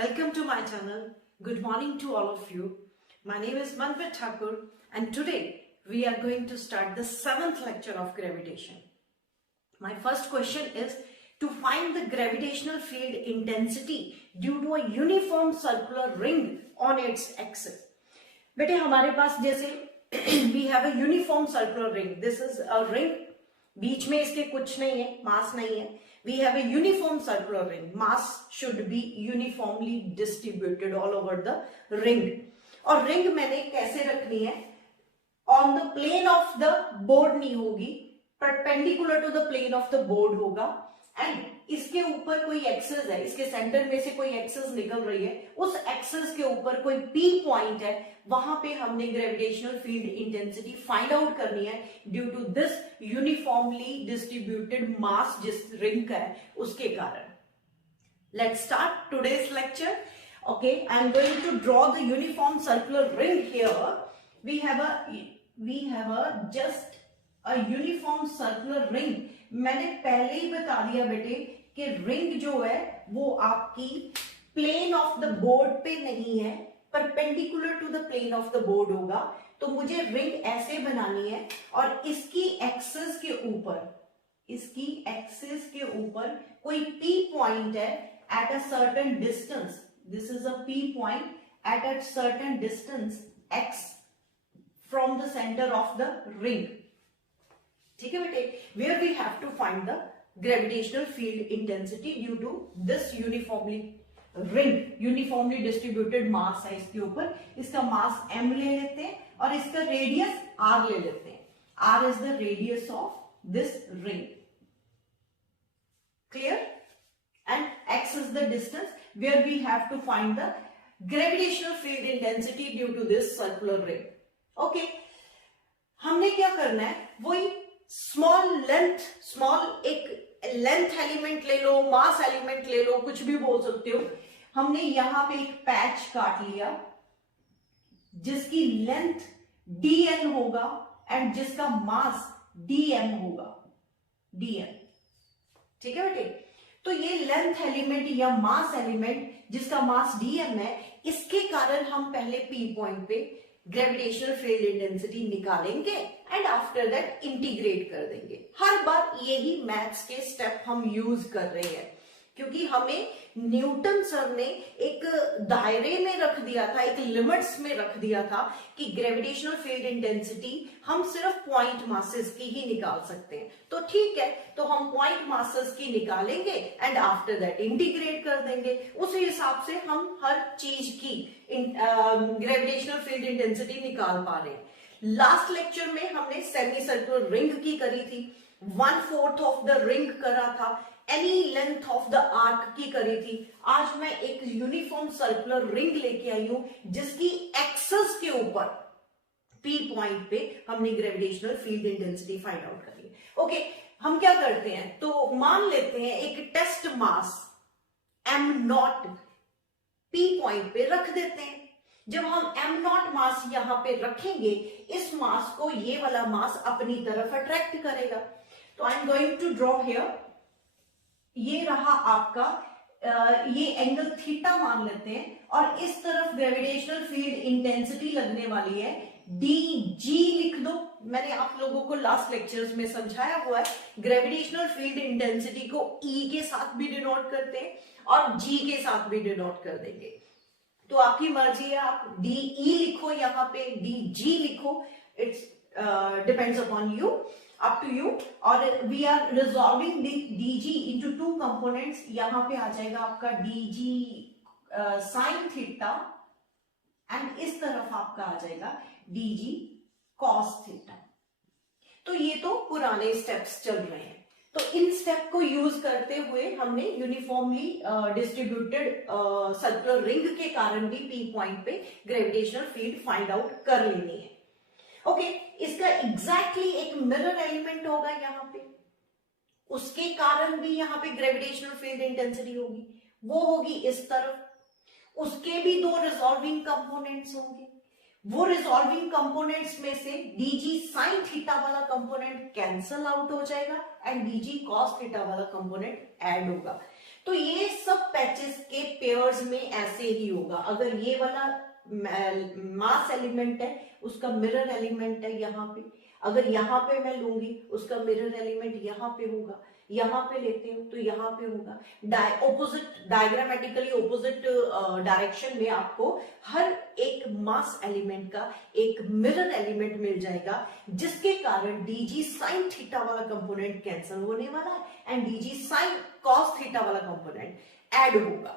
Welcome to my channel. Good morning to all of you. My name is Manpreet Thakur and today we are going to start the 7th lecture of gravitation. My first question is to find the gravitational field intensity due to a uniform circular ring on its axis. बेटे हमारे पास जैसे we have a uniform circular ring. This is a ring. बीच में इसके कुछ नहीं है, मास नहीं है. We have a uniform circular ring. Mass should be uniformly distributed all over the ring. और ring मैंने कैसे रखनी है? On the plane of the board नहीं होगी, perpendicular to the plane of the board होगा. एंड इसके ऊपर कोई एक्सिस है, इसके सेंटर में से कोई एक्सिस निकल रही है, उस एक्सिस के ऊपर कोई पी पॉइंट है, वहां पे हमने gravitational field intensity find out करनी है due to this uniformly distributed mass जिस रिंग का है उसके कारण. Let's start today's lecture. Okay, I am going to draw the uniform circular ring here. We have a just a uniform circular ring. मैंने पहले ही बता दिया बेटे कि रिंग जो है वो आपकी प्लेन ऑफ द बोर्ड पे नहीं है, perpendicular to the plane of the board होगा. तो मुझे रिंग ऐसे बनानी है और इसकी एक्सिस के ऊपर कोई पी पॉइंट है at a certain distance. This is a P point at a certain distance x from the centre of the ring. ठीक है बेटे, where we have to find the gravitational field intensity due to this uniformly distributed mass है इसके ऊपर. इसका मास m ले लेते हैं और इसका रेडियस r ले लेते हैं. r is the radius of this ring. Clear? And x is the distance where we have to find the gravitational field intensity due to this circular ring. Okay, हमने क्या करना है, वही स्मॉल एक length element ले लो, मास element ले लो, कुछ भी बोल सकते हो. हमने यहां पे एक पैच काट लिया जिसकी लेंथ dn होगा एंड जिसका मास dm होगा. dm, ठीक है बेटे. तो ये लेंथ एलिमेंट या मास एलिमेंट जिसका मास dm है, इसके कारण हम पहले पी पॉइंट पे ग्रेविटेशनल फील्ड इंटेंसिटी निकालेंगे एंड आफ्टर दैट इंटीग्रेट कर देंगे. हर बार यही मैथ्स के स्टेप हम यूज कर रहे हैं क्योंकि हमें न्यूटन सर ने एक दायरे में रख दिया था, एक लिमिट्स में रख दिया था कि ग्रेविटेशनल फील्ड इंटेंसिटी हम सिर्फ पॉइंट मासेस की ही निकाल सकते हैं. तो ठीक है, तो हम पॉइंट मासेस की निकालेंगे एंड आफ्टर दैट इंटीग्रेट कर देंगे. उस हिसाब से हम हर चीज की ग्रेविटेशनल फील्ड इंटेंसिटी निकाल पा रहे हैं. लास्ट लेक्चर में हमने सेमी सर्कुलर रिंग की करी थी, 1/4 ऑफ द रिंग करा था, any length of the arc की करी थी. आज मैं एक यूनिफॉर्म सर्कुलर रिंग लेके आई हूं जिसकी एक्सिस के ऊपर पी पॉइंट पे हमने gravitational field intensity find out करी है. ओके, हम क्या करते हैं, तो मान लेते हैं एक टेस्ट मास m0 पी पॉइंट पे रख देते हैं. जब हम m0 मास यहां पे रखेंगे, इस मास को ये वाला मास अपनी तरफ अट्रैक्ट करेगा. तो I am going to draw here. ये रहा आपका ये एंगल थीटा मान लेते हैं और इस तरफ ग्रेविटेशनल फील्ड इंटेंसिटी लगने वाली है dg. लिख दो, मैंने आप लोगों को लास्ट लेक्चर्स में समझाया हुआ है. ग्रेविटेशनल फील्ड इंटेंसिटी को E के साथ भी डिनोट करते हैं और G के साथ भी डिनोट कर देंगे. तो आपकी मर्जी है, आप dE लिखो, यहाँ पे dg लिखो, it's depends upon you, up to you. और we are resolving dg into two components. यहाँ पे आ जाएगा आपका dg sin थीटा एंड इस तरफ आपका आ जाएगा dg cos थीटा. तो ये तो पुराने स्टेप्स चल रहे हैं. तो इन स्टेप को यूज करते हुए हमने यूनिफॉर्मली डिस्ट्रीब्यूटेड सर्कुलर रिंग के कारण भी पी पॉइंट पे ग्रेविटेशनल फील्ड फाइंड आउट कर लेनी है. ओके, इसका एग्जैक्टली एक मिरर एलिमेंट होगा यहाँ पे, उसके कारण भी यहाँ पे ग्रेविटेशनल फील्ड इंटेंसिटी होगी. वो होगी इस तरफ, उसके भी दो रिजॉल्विंग कंपोनेंट्स होंगे. वो रिजॉल्विंग कंपोनेंट्स में से dg sin थीटा वाला कंपोनेंट कैंसल आउट हो जाएगा एंड dg cos थीटा वाला कंपोनेंट ऐड होगा. तो तो ये सब पैचेस के पेयर्स में ऐसे ही होगा। अगर ये वाला मास एलिमेंट है, उसका मिरर एलिमेंट है यहाँ पे, अगर यहाँ पे मैं लूंगी उसका मिरर एलिमेंट यहाँ पे होगा, यहाँ पे लेते हो तो यहाँ पे होगा। ऑपोजिट डायग्रामेटिकली ऑपोजिट डायरेक्शन में आपको हर एक मास एलिमेंट का एक मिरर एलिमेंट मिल जाएगा, जिसके कारण डीजी साइन थीटा वाला कंपोनेंट कैंसिल होने वाला है and DG sine cos theta वाला कंपोनेंट ऐड होगा।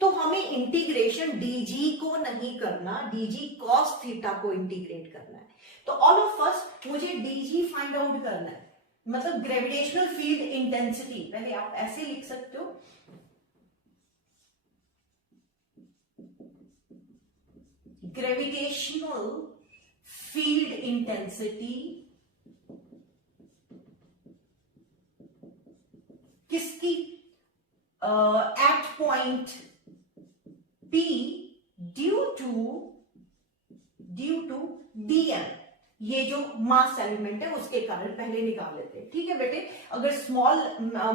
तो हमें इंटीग्रेशन डीजी को नहीं करना, डीजी कॉस थीटा को इंटीग्रेट करना है। तो ऑल ऑफ फर्स्ट मुझे डीजी फाइंड आउट करना है, मतलब ग्रेविटेशनल फील्ड इंटेंसिटी। पहले आप ऐसे लिख सकते हो, ग्रेविटेशनल फील्ड इंटेंसिटी किसकी, at point P due to dm, ये जो मास एलिमेंट है उसके कारण पहले निकाल लेते हैं। ठीक है बेटे, अगर स्मॉल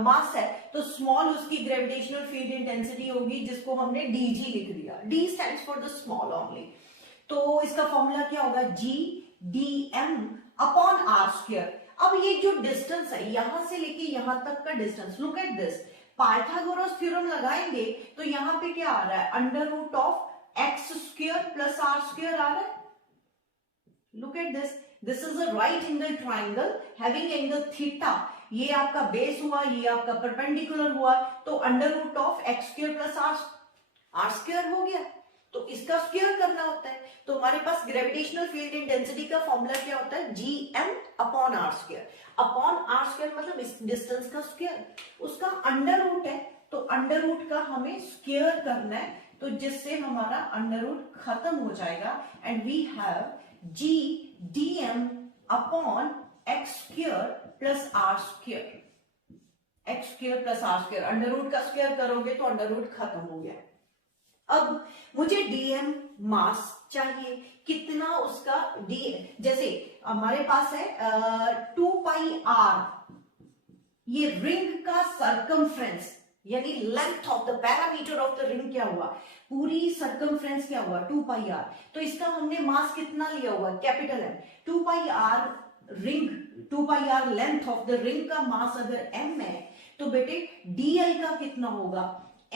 मास है तो स्मॉल उसकी ग्रेविटेशनल फील्ड इंटेंसिटी होगी, जिसको हमने dg लिख दिया, d stands for the small only. तो इसका फॉर्मूला क्या होगा, g dm upon r square. अब ये जो डिस्टेंस है यहां से लेके यहां तक का distance, look at this, Pythagoras theorem लगाएंगे तो यहां पे क्या आ रहा है, under root of x square plus are square आ रहा है। Look at this, this is a right angle triangle having angle theta. ये आपका बेस हुआ, ये आपका परपेंडिकुलर हुआ, तो under root of x square plus are square हो गया। तो इसका स्क्वायर करना होता है, तो हमारे पास ग्रेविटेशनल फील्ड इंटेंसिटी का फॉर्मूला क्या होता है, gm upon R square. Upon R square मतलब इस डिस्टेंस का स्क्वायर, उसका अंडर रूट है तो अंडर रूट का हमें स्क्वायर करना है, तो जिससे हमारा अंडर रूट खत्म हो जाएगा and we have g dm upon X square plus are square. X square plus are square, under root का स्क्वायर करोगे तो अंडर रूट खत्म हो गया। अब मुझे डीएम मास चाहिए, कितना उसका डी, जैसे हमारे पास है 2 पाई आर, ये रिंग का सरकमफ्रेंस यानी length of the parameter of the ring क्या हुआ, पूरी सरकमफ्रेंस क्या हुआ 2 पाई आर। तो इसका हमने मास कितना लिया हुआ, capital M. 2 pi R ring, 2 pi R length of the ring का मास अगर m है तो बेटे dl का कितना होगा,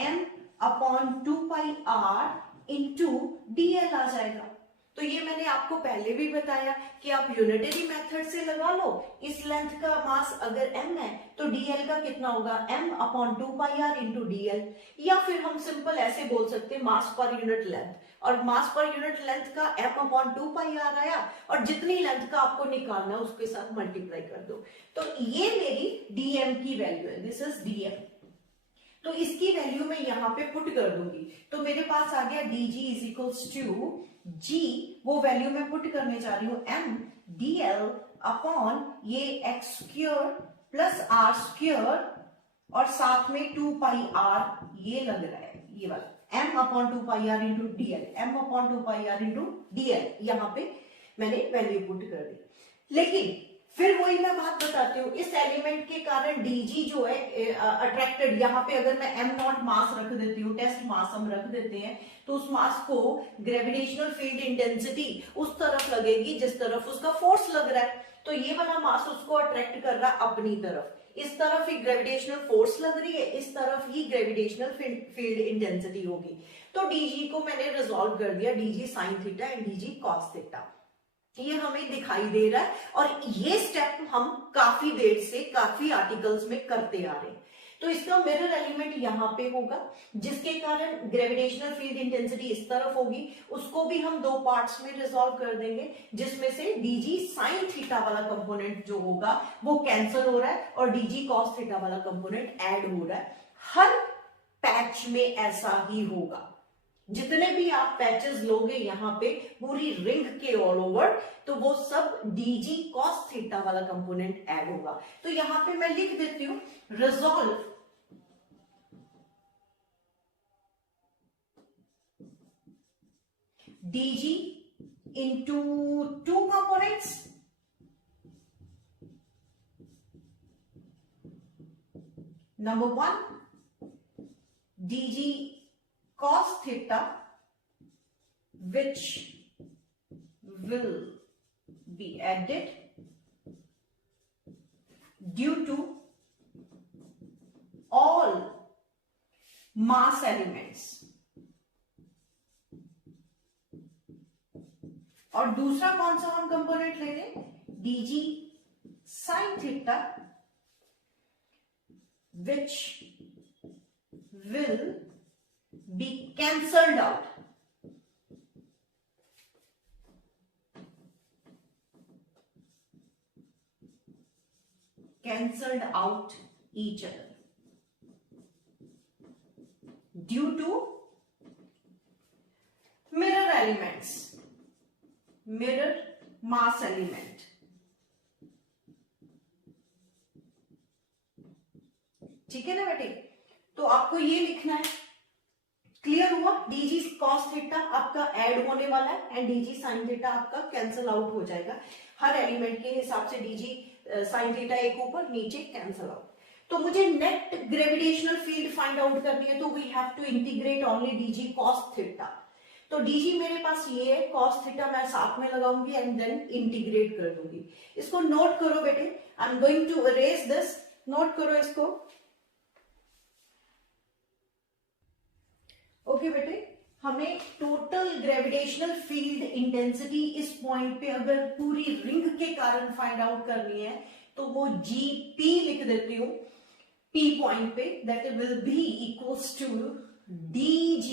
m upon 2 pi R into dl आ जाएगा। तो ये मैंने आपको पहले भी बताया कि आप यूनिटरी मेथड से लगा लो, इस लेंथ का मास अगर m है तो dl का कितना होगा, m upon 2 pi R into dl। या फिर हम सिंपल ऐसे बोल सकते हैं मास पर यूनिट लेंथ, और मास पर यूनिट लेंथ का m अपॉन 2 पाई आर आया, और जितनी लेंथ का आपको निकालना है उसके साथ मल्टीप्लाई कर दो। तो ये मेरी dm की वैल्यू है, दिस इज dm। तो इसकी वैल्यू मैं यहां पे पुट कर दूंगी, तो मेरे पास आ गया dg is equals to g, वो वैल्यू मैं पुट करने जा रही हूं m dl अपॉन ये X square plus are square और साथ में 2 पाई आर ये लग रहा है, ये वाला m upon 2 pi R into dl, m upon 2 pi R into dl, यहां पे मैंने वैल्यू पुट कर दी। लेकिन फिर वही मैं बात बताती हूँ, इस एलिमेंट के कारण dg जो है अट्रैक्टेड, यहाँ पे अगर मैं m नॉट मास रख देती हूँ, टेस्ट मास हम रख देते हैं, तो उस मास को ग्रेविटेशनल फील्ड इंटेंसिटी उस तरफ लगेगी जिस तरफ उसका फोर्स लग रहा है। तो ये वाला मास उसको अट्रैक्ट कर रहा है अपनी तरफ, इस तरफ ही ग्रेविटेशनल फोर्स लग रही है, इस तरफ ही ग्रेविटेशनल फील्ड इंटेंसिटी होगी। तो dg को मैंने रिजॉल्व कर दिया, dg sine theta and dg cos theta, ये हमें दिखाई दे रहा है। और ये स्टेप हम काफी देर से काफी आर्टिकल्स में करते आ रहे हैं। तो इसका मिरर एलिमेंट यहां पे होगा, जिसके कारण ग्रेविटेशनल फील्ड इंटेंसिटी इस तरफ होगी, उसको भी हम दो पार्ट्स में रिजॉल्व कर देंगे, जिसमें से dg साइन थीटा वाला कंपोनेंट जो होगा वो कैंसिल हो रहा है और dg कॉस थीटा वाला कंपोनेंट ऐड हो रहा है। हर पैच में ऐसा ही होगा, जितने भी आप पैचेस लोगे यहाँ पे पूरी रिंग के ऑल ओवर, तो वो सब dg cos थीटा वाला कंपोनेंट ऐड होगा। तो यहाँ पे मैं लिख देती हूँ resolve dg into 2 components, number 1 dg cos theta which will be added due to all mass elements. और दूसरा कौन सा हम कंपोनेंट ले रहे हैं, dg sin theta which will be cancelled out. Cancelled out each other due to mirror elements, mirror mass element. ठीक है ना बेटे, तो आपको ये लिखना है, क्लियर हुआ, dg cos थीटा आपका ऐड होने वाला है एंड dg sin थीटा आपका कैंसल आउट हो जाएगा, हर एलिमेंट के हिसाब से dg sin थीटा एक ऊपर नीचे कैंसल आउट। तो मुझे net gravitational field find out करनी है, तो we have to integrate only dg cos theta. तो dg मेरे पास ये है, cos थीटा मैं साथ में लगाऊंगी एंड देन इंटीग्रेट कर दूंगी। इसको नोट करो बेटे, I am going to erase this, note करो इसको। ओके बेटे, हमें टोटल ग्रेविटेशनल फील्ड इंटेंसिटी इस पॉइंट पे अगर पूरी रिंग के कारण फाइंड आउट करनी है तो वो Gp लिख देती हूं P पॉइंट पे, that will be equals to dg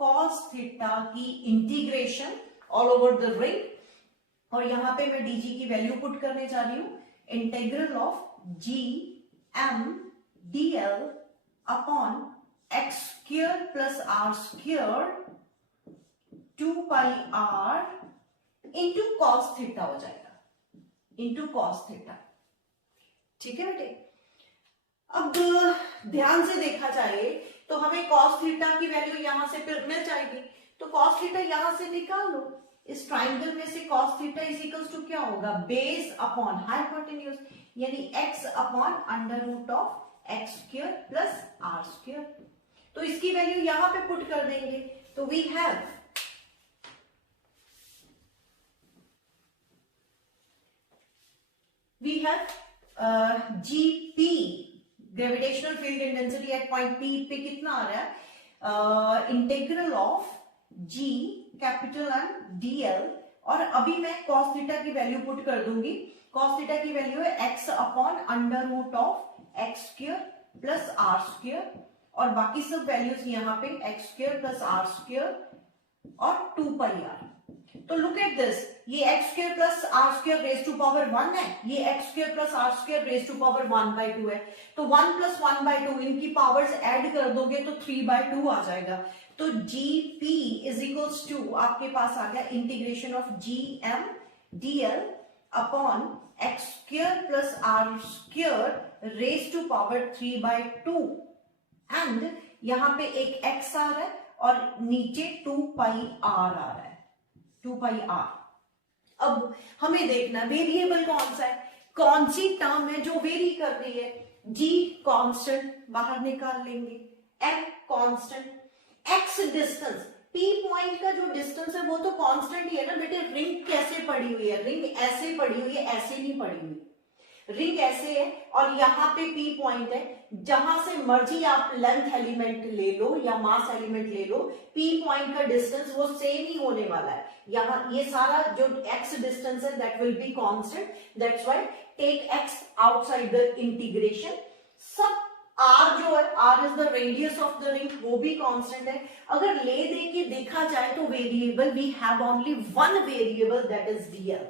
cos theta की integration all over the ring, और यहां पे मैं dg की वैल्यू पुट करने जा रही हूं, integral of gm dl upon x square plus r square 2 pi r into cos theta हो जाएगा, इंटू cos थीटा। ठीक है बेटे, अब ध्यान से देखा जाए तो हमें cos थीटा की वैल्यू यहां से फिर मिल जाएगी, तो cos थीटा यहां से निकाल लो, इस ट्राइंगल में से cos theta is equals to क्या होगा, बेस अपॉन हाइपोटेन्यूज, यानी x upon under root of x square plus r square. तो इसकी वैल्यू यहां पे पुट कर देंगे, तो we have Gp gravitational field intensity at point P पे कितना आ रहा है, integral of G capital M dl, और अभी मैं cos थीटा की वैल्यू पुट कर दूंगी, cos थीटा की वैल्यू है x upon under root of x square plus r square, और बाकी सब वैल्यूज यहाँ पे x square plus r square और 2 पाई r। तो लुक एट दिस, ये x square plus r square raise to power 1 है, ये x square plus r square raise to power 1/2 है, तो 1 प्लस 1/2 इनकी पावर्स ऐड कर दोगे तो 3/2 आ जाएगा। तो Gp इज इक्वल्स टू आपके पास आ गया integration of gm dl upon x square plus r square raise to power 3/2, and यहां पे एक x आ रहा है और नीचे 2 पाई r आ रहा है, 2 पाई r। अब हमें देखना वेरिएबल कौन सा है, कौन सी टर्म है जो वेरी कर रही है, g कांस्टेंट बाहर निकाल लेंगे, m constant, x distance, p point का जो डिस्टेंस है वो तो कांस्टेंट ही है ना बेटे। रिंग कैसे पड़ी हुई है, रिंग ऐसे पड़ी हुई है, ऐसे नहीं पड़ी हुई, रिंग ऐसे है और यहाँ पे P पॉइंट है, जहां से मर्जी आप लेंथ एलिमेंट ले लो या मास एलिमेंट ले लो, P पॉइंट का डिस्टेंस वो सेम ही होने वाला है। यहाँ ये सारा जो x डिस्टेंस है that will be constant, that's why take x outside the integration, सब r जो है r is the radius of the ring, वो भी कांस्टेंट है। अगर ले दे के देखा जाए तो variable we have only one variable that is dl।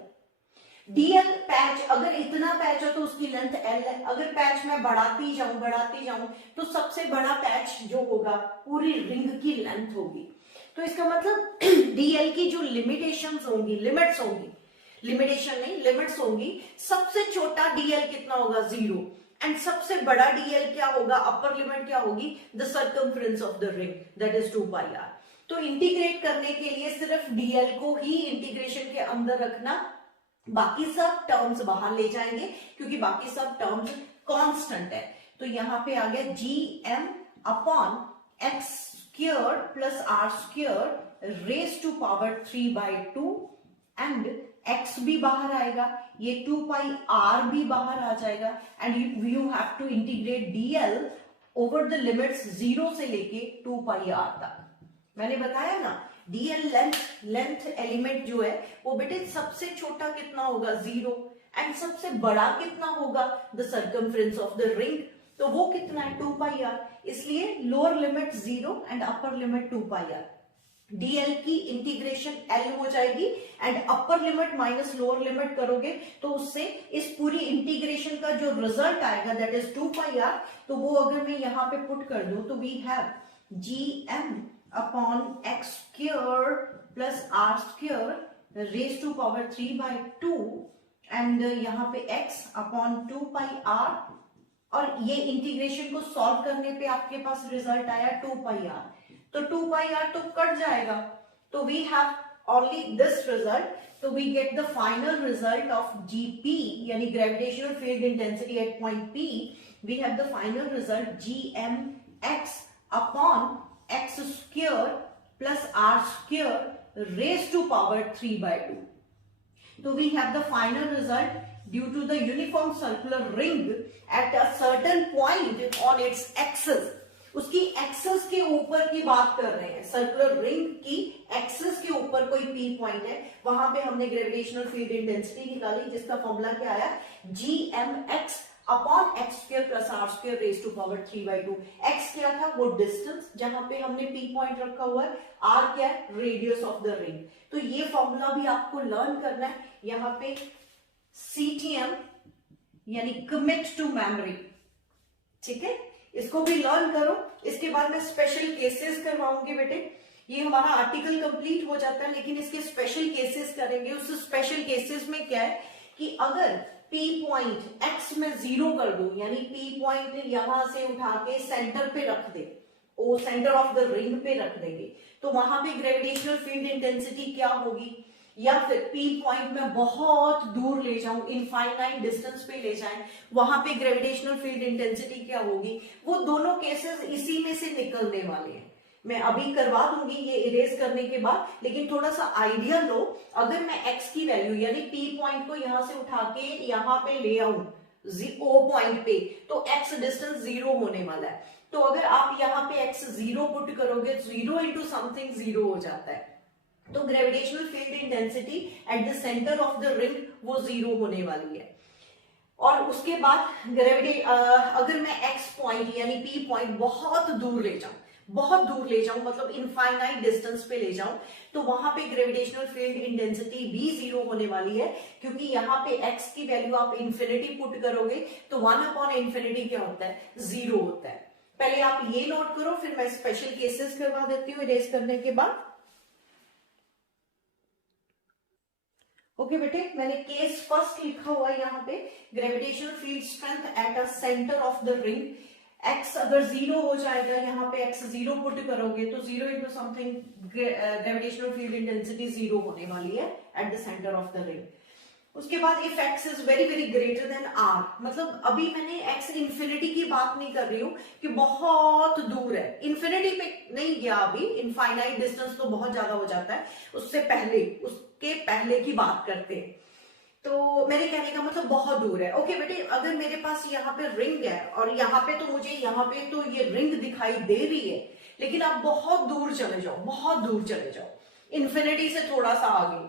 DL patch, अगर इतना पैच हो तो उसकी लेंथ एल है, अगर पैच मैं बढ़ाती जाऊं तो सबसे बड़ा पैच जो होगा पूरी रिंग की लेंथ होगी। तो इसका मतलब डीएल की जो लिमिटेशंस होंगी, लिमिट्स होंगी, लिमिटेशन नहीं लिमिट्स होंगी, सबसे छोटा डीएल कितना होगा 0, एंड सबसे बड़ा डीएल क्या होगा, अपर लिमिट क्या होगी, the circumference of the ring that is 2 pi r। तो इंटीग्रेट करने के लिए सिर्फ डीएल को ही इंटीग्रेशन के अंदर रखना, बाकी सब टर्म्स बाहर ले जाएंगे क्योंकि बाकी सब टर्म्स कांस्टेंट है। तो यहां पे आ गया G M upon X square plus are square raise to power 3/2 and x भी बाहर आएगा, ये 2 पाई r भी बाहर आ जाएगा and you have to integrate dl over the limits 0 से लेके 2 पाई r तक। मैंने बताया ना dl लेंथ एलिमेंट जो है वो बेटे सबसे छोटा कितना होगा 0 एंड सबसे बड़ा कितना होगा the circumference of the ring, तो वो कितना है 2 पाई r, इसलिए lower limit 0 and upper limit 2 pi r। dl की इंटीग्रेशन l हो जाएगी and upper limit minus lower limit करोगे तो उससे इस पूरी इंटीग्रेशन का जो रिजल्ट आएगा दैट इज 2 पाई r, तो वो अगर मैं यहां पे पुट कर दूं तो we have gm upon x square plus r square raise to power 3/2 and यहाँ पे x अपॉन 2 पाई r, और ये इंटीग्रेशन को सॉल्व करने पे आपके पास रिजल्ट आया 2 पाई r, तो 2 पाई r तो कट जाएगा, तो we have only this result, तो we get the final result of gp यानी gravitational field intensity at point p, we have the final result gmx upon x square plus r square raise to power 3/2। So we have the final result due to the uniform circular ring at a certain point on its axis। उसकी axis के ऊपर की बात कर रहे हैं, circular ring की axis के ऊपर कोई पी पॉइंट है, वहां पे हमने ग्रेविटेशनल फील्ड इंटेंसिटी निकाली जिसका फॉर्मूला क्या आया gmx upon X square plus are square raise to power 3/2। X क्या था वो डिस्टेंस जहां पे हमने पी पॉइंट रखा हुआ है, आर क्या है रेडियस ऑफ द रिंग। तो ये फॉर्मूला भी आपको लर्न करना है, यहाँ पे CTM यानी कमिट टू मेमोरी, ठीक है, इसको भी लर्न करो। इसके बाद मैं स्पेशल केसेस करवाऊंगी बेटे, ये हमारा आर्टिकल कंप्लीट हो जाता है लेकिन इसके स्पेशल केसेस करेंगे। उस स्पेशल केसेस में क्या है कि अगर P पॉइंट x में 0 कर दूं, यानी P पॉइंट यहां से उठा के सेंटर पे रख दे, वो सेंटर ऑफ द रिंग पे रख देंगे, तो वहां पे ग्रेविटेशनल फील्ड इंटेंसिटी क्या होगी, या फिर P पॉइंट में बहुत दूर ले जाऊं, इनफाइनाइट डिस्टेंस पे ले जाएं, वहां पे ग्रेविटेशनल फील्ड इंटेंसिटी क्या होगी, वो दोनों केसेस इसी में से निकलने वाले हैं। मैं अभी करवा दूंगी ये इरेज करने के बाद, लेकिन थोड़ा सा आइडिया लो। अगर मैं x की वैल्यू यानी P पॉइंट को यहां से उठा के यहां पे ले आऊं O पॉइंट पे, तो x डिस्टेंस 0 होने वाला है, तो अगर आप यहाँ पे x 0 पुट करोगे, 0 इंटू समथिंग 0 हो जाता है, तो gravitational field intensity at the centre of the ring वो 0 होने वाली है। और उसके बाद अगर मैं x पॉइंट यानी P पॉइंट बहुत दूर ले जाऊं, बहुत दूर ले जाऊं मतलब इनफाइनाइट डिस्टेंस पे ले जाऊं, तो वहां पे ग्रेविटेशनल फील्ड इंटेंसिटी भी 0 होने वाली है, क्योंकि यहाँ पे x की वैल्यू आप इंफिनिटी पुट करोगे तो 1/इंफिनिटी क्या होता है 0 होता है। पहले आप ये नोट करो, फिर मैं स्पेशल केसेस करवा देती हूँ इरेज करने के बाद। ओके बेटे, मैंने केस फर्स्ट लिखा हुआ है यहाँ पे, gravitational field strength at a centre of the ring, x अगर 0 हो जाएगा, यहाँ पे x 0 पुट करोगे तो 0 into something gravitational field intensity 0 होने वाली है at the centre of the ring. उसके बाद if x is very very greater than r, मतलब अभी मैंने x इंफिनिटी की बात नहीं कर रही हूँ कि बहुत दूर है, इंफिनिटी पे नहीं गया अभी, इनफाइनाइट डिस्टेंस तो बहुत ज्यादा हो जाता है, उससे पहले उसके पहले की बात करते हैं। तो मेरे कहने का मतलब बहुत दूर है। ओके बेटे, अगर मेरे पास यहाँ पे रिंग है और यहाँ पे तो मुझे यहाँ पे तो ये रिंग दिखाई दे रही है, लेकिन आप बहुत दूर चले जाओ, बहुत दूर चले जाओ, इन्फिनिटी से थोड़ा सा आगे,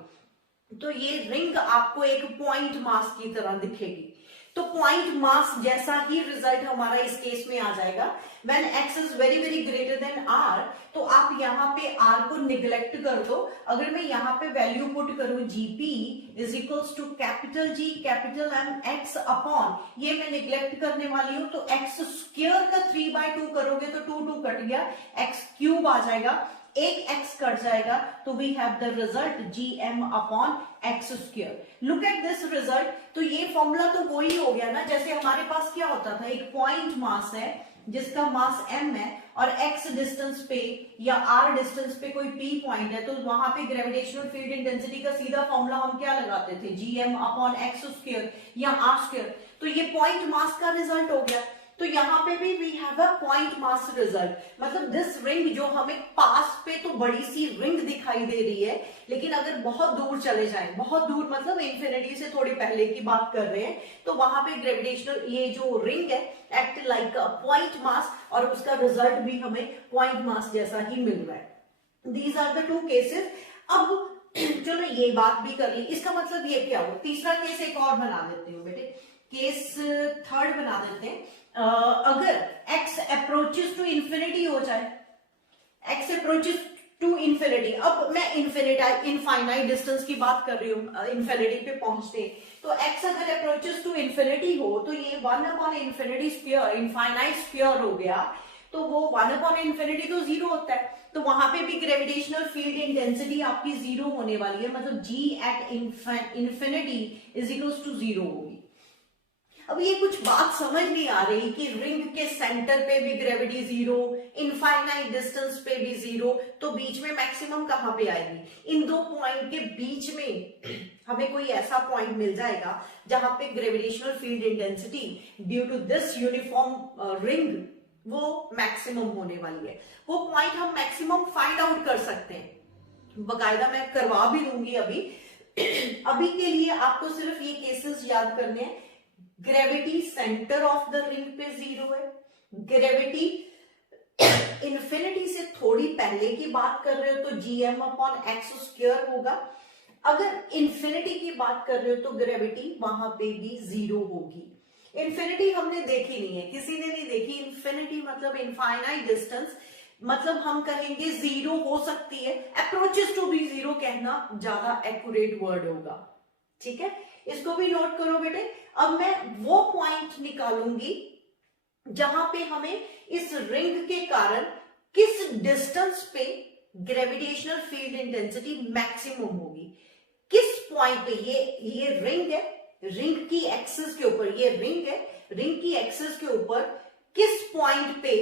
तो ये रिंग आपको एक पॉइंट मास की तरह दिखेगी। तो पॉइंट मास जैसा ही रिजल्ट हमारा इस केस में आ जाएगा। When x is very very greater than r, तो आप यहाँ पे r को निग्लेक्ट कर दो। अगर मैं यहाँ पे वैल्यू पुट करूं gp is equals to capital G capital M x upon, ये मैं निग्लेक्ट करने वाली हूं, तो x स्क्वायर का 3/2 करोगे तो 2 कट गया, x क्यूब आ जाएगा, एक x कट जाएगा, तो we have the result gm upon X square. Look at this result. तो ये फॉर्मूला तो वही हो गया ना, जैसे हमारे पास क्या होता था, एक पॉइंट मास है जिसका मास m है और x डिस्टेंस पे या r डिस्टेंस पे कोई p पॉइंट है, तो वहां पे ग्रेविटेशनल फील्ड इंटेंसिटी का सीधा फॉर्मूला हम क्या लगाते थे, gm अपॉन एक्स स्क्वायर या r स्क्वायर। तो ये पॉइंट मास का रिजल्ट हो गया। तो यहाँ पे भी we have a point mass result, मतलब दिस रिंग जो हमें पास पे तो बड़ी सी रिंग दिखाई दे रही है, लेकिन अगर बहुत दूर चले जाएं, बहुत दूर मतलब इंफिनिटी से थोड़ी पहले की बात कर रहे हैं, तो वहां पे ग्रेविटेशनल ये जो रिंग है एक्ट लाइक अ पॉइंट मास, और उसका रिजल्ट भी हमें पॉइंट मास जैसा ही मिल रहा है। These are the two cases. अब चलो ये बात भी कर ली, इसका मतलब ये क्या हुआ, तीसरा केस एक और बना देते हो बेटे, केस थर्ड बना देते हैं। अगर x अप्रोचेस टू इंफिनिटी हो जाए, x अप्रोचेस टू इंफिनिटी, अब मैं इनफाइनाइट डिस्टेंस की बात कर रही हूँ, इंफिनिटी पे पहुंचते, तो x अगर अप्रोचेस टू इंफिनिटी हो तो ये 1/इंफिनिटी स्फीयर, इनफाइनाइट स्फीयर हो गया, तो वो 1/इंफिनिटी तो जीरो होता है, तो वहां पे भी ग्रेविटेशनल फील्ड इंटेंसिटी आपकी जीरो होने वाली है, मतलब g at infinity is equals to zero होगी। अब ये कुछ बात समझ नहीं आ रही कि रिंग के सेंटर पे भी ग्रेविटी जीरो, इनफाइनाइट डिस्टेंस पे भी जीरो, तो बीच में मैक्सिमम कहां पे आएगी, इन दो पॉइंट के बीच में हमें कोई ऐसा पॉइंट मिल जाएगा जहां पे gravitational field intensity due to this uniform ring वो मैक्सिमम होने वाली है। वो पॉइंट हम मैक्सिमम फाइंड आउट कर सकते हैं, बकायदा मैं करवा भी दूंगी अभी। अभी के लिए आपको सिर्फ ये केसेस याद करने हैं, gravity centre of the ring पे जीरो है, ग्रेविटी इन्फिनिटी से थोड़ी पहले की बात कर रहे हो तो gm/x² होगा, अगर इन्फिनिटी की बात कर रहे हो तो ग्रेविटी वहां पे भी जीरो होगी। इन्फिनिटी हमने देखी नहीं है, किसी ने नहीं देखी इन्फिनिटी, मतलब इनफाइनाइट डिस्टेंस, मतलब हम कहेंगे जीरो हो सकती है, अप्रोचेस टू भी जीरो कहना ज्यादा एक्यूरेट वर्ड होगा, ठीक है, इसको भी नोट करो बेटे। अब मैं वो पॉइंट निकालूंगी जहां पे हमें इस रिंग के कारण किस डिस्टेंस पे ग्रेविटेशनल फील्ड इंटेंसिटी मैक्सिमम होगी, किस पॉइंट पे, ये रिंग है, रिंग की एक्सिस के ऊपर, ये रिंग है, रिंग की एक्सिस के ऊपर किस पॉइंट पे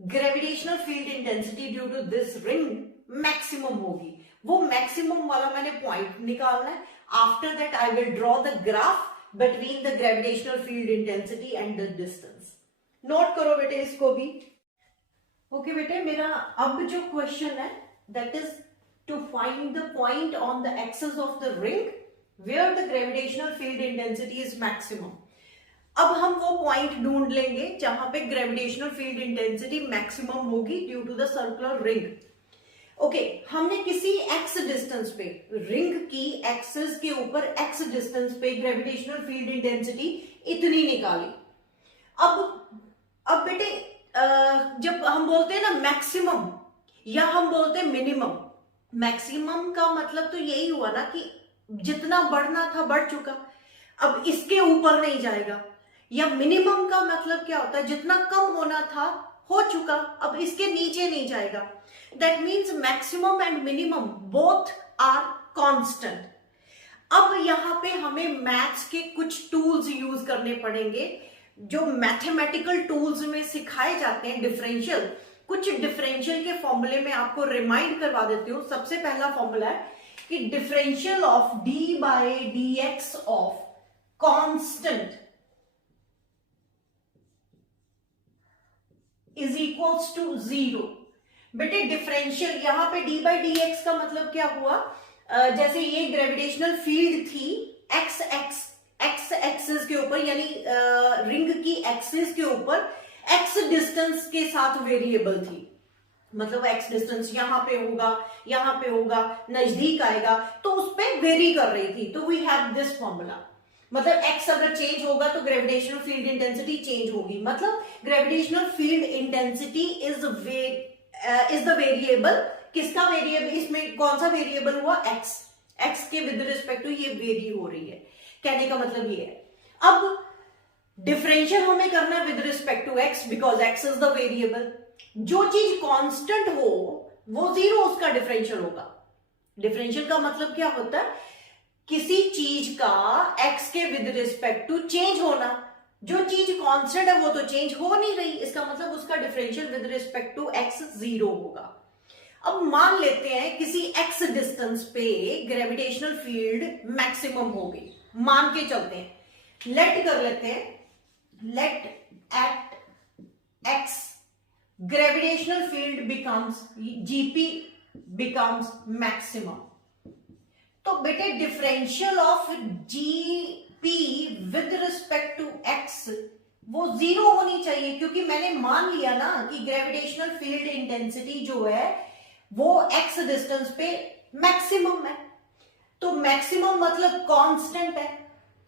gravitational field intensity due to this ring maximum होगी, वो मैक्सिमम वाला मैंने पॉइंट निकालना है। After that I will draw the graph between the gravitational field intensity and the distance. Note करो बेटे इसको भी। ओके बेटे, मेरा अब जो क्वेश्चन है that is to find the point on the axis of the ring where the gravitational field intensity is maximum. अब हम वो पॉइंट ढूंढ लेंगे जहां पे ग्रेविटेशनल फील्ड इंटेंसिटी मैक्सिमम होगी due to the circular ring. Okay, हमने किसी x डिस्टेंस पे, रिंग की एक्सिस के ऊपर x डिस्टेंस पे ग्रेविटेशनल फील्ड इंटेंसिटी इतनी निकाली। अब बेटे जब हम बोलते हैं ना मैक्सिमम या हम बोलते हैं मिनिमम, मैक्सिमम का मतलब तो यही हुआ ना कि जितना बढ़ना था बढ़ चुका, अब इसके ऊपर नहीं जाएगा, या मिनिमम का मतलब क्या होता है, जितना कम होना था हो चुका, अब इसके नीचे नहीं जाएगा। That means maximum and minimum both are constant. अब यहां पे हमें मैथ्स के कुछ टूल्स यूज करने पड़ेंगे जो मैथमेटिकल टूल्स में सिखाए जाते हैं, डिफरेंशियल, कुछ डिफरेंशियल के फॉर्मूले में आपको रिमाइंड करवा देती हूं। सबसे पहला फॉर्मूला है कि differential of d/dx of constant is equals to zero. बेटे डिफरेंशियल, यहां पे d/dx का मतलब क्या हुआ, जैसे ये ग्रेविटेशनल फील्ड थी x एक्सिस के ऊपर, यानी रिंग की एक्सिस के ऊपर x डिस्टेंस के साथ वेरिएबल थी, मतलब x डिस्टेंस यहां पे होगा, नजदीक आएगा, तो उस पर वेरी कर रही थी, तो वी हैव दिस फॉर्मूला, मतलब x अगर चेंज होगा तो ग्रेविटेशनल फील्ड इंटेंसिटी चेंज होगी, मतलब gravitational field intensity is the variable, किसका वेरिएबल, इसमें कौन सा वेरिएबल हुआ, x के विद रिस्पेक्ट टू ये वेरी हो रही है, कहने का मतलब ये है। अब डिफरेंशियल हमें करना है with respect to x because x is the variable, जो चीज कांस्टेंट हो वो जीरो उसका डिफरेंशियल होगा। डिफरेंशियल का मतलब क्या होता है, किसी चीज का x के विद रिस्पेक्ट टू चेंज होना, जो चीज कांस्टेंट है वो तो चेंज हो नहीं रही, इसका मतलब उसका differential with respect to x zero होगा। अब मान लेते हैं किसी x डिस्टेंस पे ग्रेविटेशनल फील्ड मैक्सिमम हो गई, मान के चलते हैं, लेट कर लेते हैं let at x gravitational field becomes gp becomes maximum. तो बेटे differential of gp with respect to x वो जीरो होनी चाहिए, क्योंकि मैंने मान लिया ना कि ग्रेविटेशनल फील्ड इंटेंसिटी जो है वो x डिस्टेंस पे मैक्सिमम है। तो मैक्सिमम मतलब कांस्टेंट है,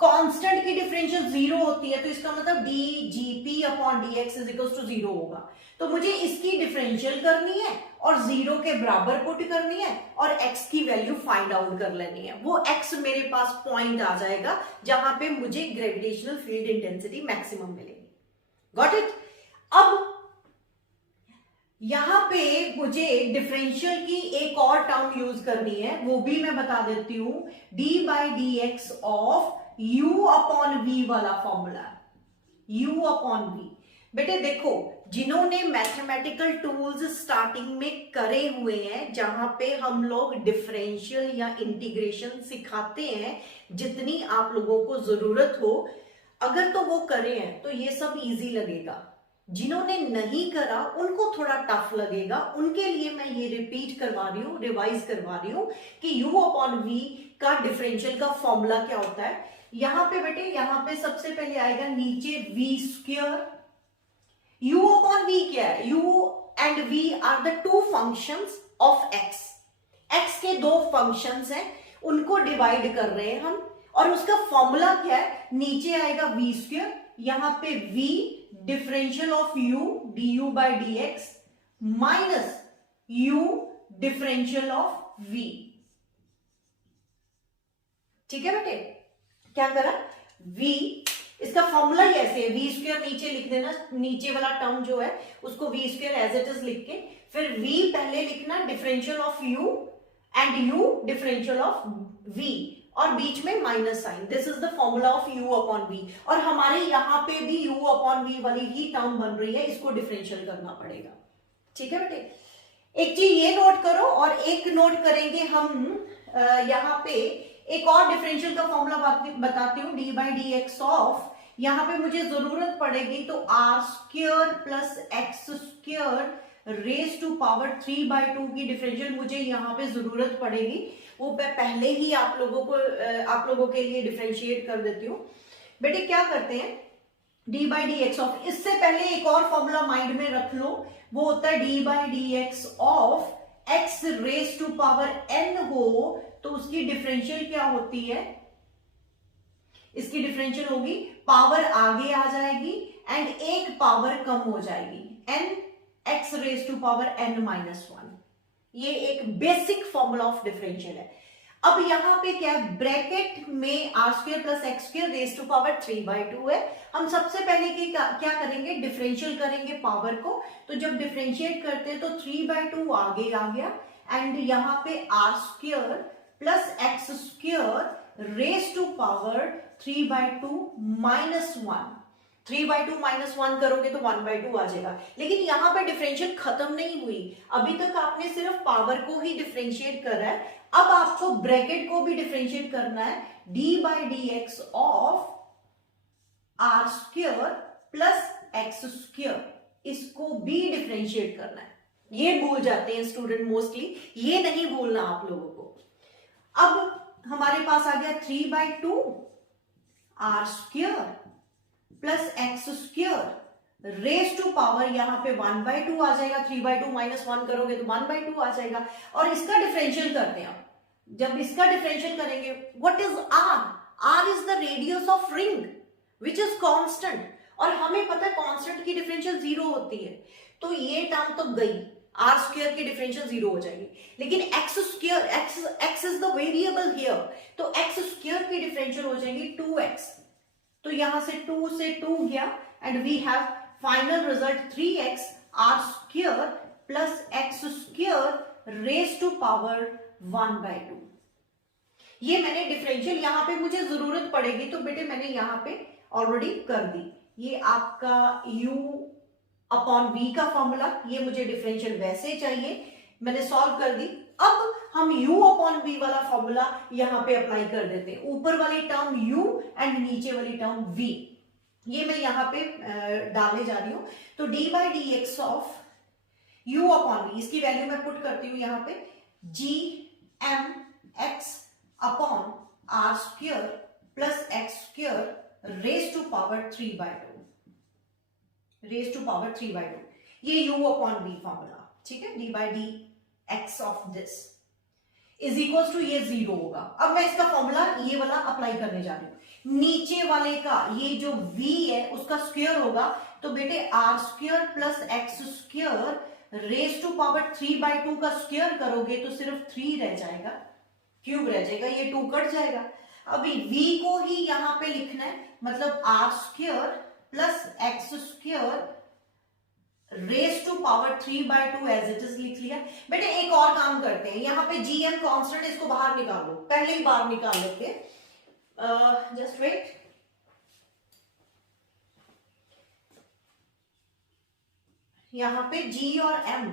कांस्टेंट की डिफरेंशियल जीरो होती है, तो इसका मतलब D G P upon D X is equal to zero होगा। तो मुझे इसकी डिफरेंशियल करनी है और जीरो के बराबर पुट करनी है और x की वैल्यू फाइंड आउट कर लेनी है। वो x मेरे पास पॉइंट आ जाएगा जहां पे मुझे ग्रेविटेशनल फील्ड इंटेंसिटी मैक्सिमम मिलेगी। Got it? अब यहां पे मुझे डिफरेंशियल की एक और टर्म यूज करनी है, वो भी मैं बता देती हूं, D by D x of u upon v वाला फॉर्मूला, u अपॉन v। बेटे देखो, जिन्होंने मैथमेटिकल टूल्स स्टार्टिंग में करे हुए हैं जहां पे हम लोग डिफरेंशियल या इंटीग्रेशन सिखाते हैं, जितनी आप लोगों को जरूरत हो, अगर तो वो करे हैं तो ये सब इजी लगेगा। जिन्होंने नहीं करा उनको थोड़ा टफ लगेगा, उनके लिए मैं ये रिपीट करवा रही हूं, रिवाइज करवा रही हूं कि u अपॉन v का डिफरेंशियल का फॉर्मूला क्या होता है। यहां पे बेटे, यहां पे सबसे पहले आएगा नीचे v square. u upon v क्या है? u and v are the two functions of x। x के दो फंक्शंस हैं, उनको डिवाइड कर रहे हैं हम, और उसका फॉर्मूला क्या है? नीचे आएगा v स्क्वायर, यहां पे v differential of u du by D x minus u differential of v। ठीक है बेटे, क्या करा? v, इसका फॉर्मूला ही ऐसे है, वी स्क्वायर नीचे लिख देना, नीचे वाला टर्म जो है उसको V square as it is लिख के, फिर v पहले लिखना differential of u and u differential of v, और बीच में minus sign. This is the formula of u upon v। और हमारे यहां पे भी u अपॉन v वाली ही टर्म बन रही है, इसको डिफरेंशियल करना पड़ेगा। ठीक है बेटे, एक चीज ये नोट करो, और एक नोट करेंगे हम यहां पे एक और डिफरेंशियल का फॉर्मूला बताती हूँ, D by D x of, यहां पे मुझे जरूरत पड़ेगी तो R square plus x square raise to power 3/2 की डिफरेंशियल मुझे यहां पे जरूरत पड़ेगी। वो मैं पहले ही आप लोगों के लिए डिफरेंशिएट कर देती हूँ। बेटे क्या करते हैं, D by D x of, इससे पहले एक और फॉर्मूला माइंड में रख लो, वो होता है D by D x of X raise to power N हो तो उसकी डिफरेंशियल क्या होती है? इसकी डिफरेंशियल होगी, पावर आगे आ जाएगी एंड एक पावर कम हो जाएगी, N X raise to power N minus 1। ये एक बेसिक फॉर्मूला ऑफ डिफरेंशियल है। अब यहां पे क्या है, ब्रैकेट में R square plus x square raise to power 3/2 है। हम सबसे पहले क्या करेंगे, डिफरेंशियल करेंगे पावर को। तो जब डिफरेंशिएट करते हैं तो 3/2 आगे आ गया, एंड यहां पे r square plus x square raise to power 3/2 minus 1। 3/2 minus 1 करोगे तो 1/2 आ जाएगा। लेकिन यहां पे डिफरेंशियल खत्म नहीं हुई, अभी तक आपने सिर्फ पावर को ही डिफरेंशिएट कर रहा है। अब आपको ब्रैकेट को भी डिफरेंशिएट करना है, D by D x of r square plus x square, इसको भी डिफरेंशिएट करना है। ये भूल जाते हैं स्टूडेंट मोस्टली, ये नहीं भूलना आप लोगों को। अब हमारे पास आ गया 3/2 r square plus x square raise to power, यहां पे 1/2 आ जाएगा, 3/2 माइनस 1 करोगे तो 1/2 आ जाएगा। और इसका डिफरेंशियल करते हैं। जब इसका डिफरेंशियल करेंगे, what is r? R is the radius of ring which is constant, और हमें पता है कांस्टेंट की डिफरेंशियल 0 होती है, तो ये टर्म तो गई, आर स्क्वायर की डिफरेंशियल 0 हो जाएगी। लेकिन x square, x is the variable here, तो एक्स स्क्वायर की डिफरेंशियल हो जाएगी 2x। तो यहां से 2 से 2 गया, and we have final result 3x r square plus x square raise to power 1/2। ये मैंने डिफरेंशियल, यहां पे मुझे जरूरत पड़ेगी तो बेटे मैंने यहां पे ऑलरेडी कर दी। ये आपका u अपॉन v का फॉर्मूला, ये मुझे डिफरेंशियल वैसे चाहिए, मैंने सॉल्व कर दी। अब हम u अपॉन v वाला फॉर्मूला यहां पे अप्लाई कर देते हैं, ऊपर वाली टर्म u एंड नीचे वाली टर्म v। ये मैं यहाँ पे डालने जा रही हूं। तो d by D x of u upon v, इसकी वैल्यू मैं पुट करती हूं यहाँ पे, G M x upon r square plus x square raise to power 3/2, raise to power 3/2, ये u अपॉन v फॉर्मूला, ठीक है। D by D x of this is equal to ये 0 होगा। अब मैं इसका फॉर्मूला ये वाला अप्लाई करने जा रही हूं। नीचे वाले का ये जो v है उसका स्क्वायर होगा, तो बेटे r square plus x square raise to power 3/2 का स्क्वायर करोगे तो सिर्फ 3 रह जाएगा, क्यूब रह जाएगा, ये 2 कट जाएगा। अभी v को ही यहां पे लिखना है, मतलब r square plus x square raise to power 3/2 as it is लिख लिया। बेटे एक और काम करते हैं, यहाँ पे जी एम कॉन्स्टेंट, इसको बाहर निकालो, पहले ही बाहर निकाल लेते, जस्ट वेट। यहाँ पे g और m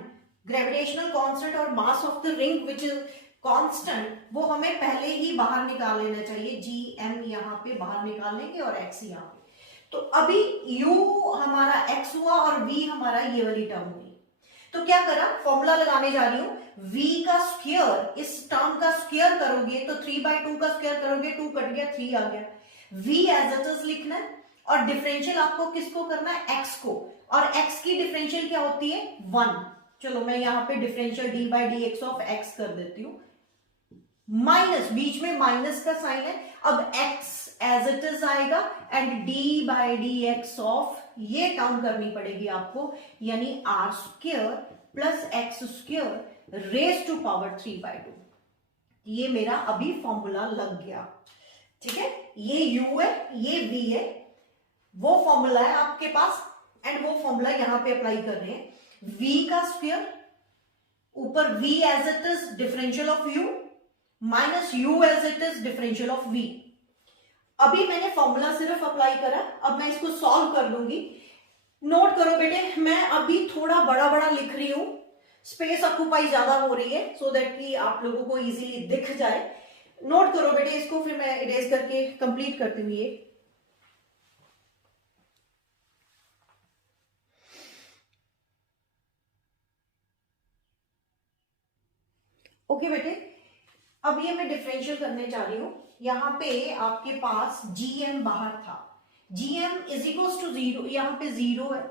ग्रेविटेशनल कांस्टेंट और mass of the ring which is constant, वो हमें पहले ही बाहर निकाल लेना चाहिए। g m यहाँ पे बाहर निकाल लेंगे और x यहाँ पे। तो अभी u हमारा x हुआ और v हमारा ये वाली टर्म हुई। तो क्या करा, फॉर्मूला लगाने जा रही हूं, v का स्क्वायर, इस टर्म का स्क्वायर करोगे तो 3/2 का स्क्वायर करोगे, 2 कट गया, 3 आ गया। v एज इट इज लिखना है और डिफरेंशियल आपको किसको करना है, x को, और x की डिफरेंशियल क्या होती है, 1। चलो मैं यहाँ पे differential D by D x of x कर देती हूँ, माइनस, बीच में माइनस का साइन है, अब x एज इट इज आएगा and d by D x of ये टर्म करनी पड़ेगी आपको, यानी r square plus x square raise to power 3/2। ये मेरा अभी फॉर्मूला लग गया, ठीक है। ये u है, ये v है, वो फॉर्मूला है आपके पास एंड वो फॉर्मूला यहां पे अप्लाई कर रहे हैं। v का स्क्वायर ऊपर v as it is differential of u minus u as it is differential of v। अभी मैंने फॉर्मूला सिर्फ अप्लाई करा, अब मैं इसको सॉल्व कर लूंगी। नोट करो बेटे, मैं अभी थोड़ा बड़ा बड़ा लिख रही हूं, स्पेस ऑक्यूपाई ज्यादा हो रही है, सो दैट कि आप लोगों को इजीली दिख जाए। नोट करो बेटे इसको, फिर मैं इरेज करके कंप्लीट करती हूँ ये। ओके बेटे, अब ये मैं डिफरेंशियल करने जा रही हूं। यहां पे आपके पास gm बाहर था, gm इज इक्वल टू 0, यहां पे 0 है,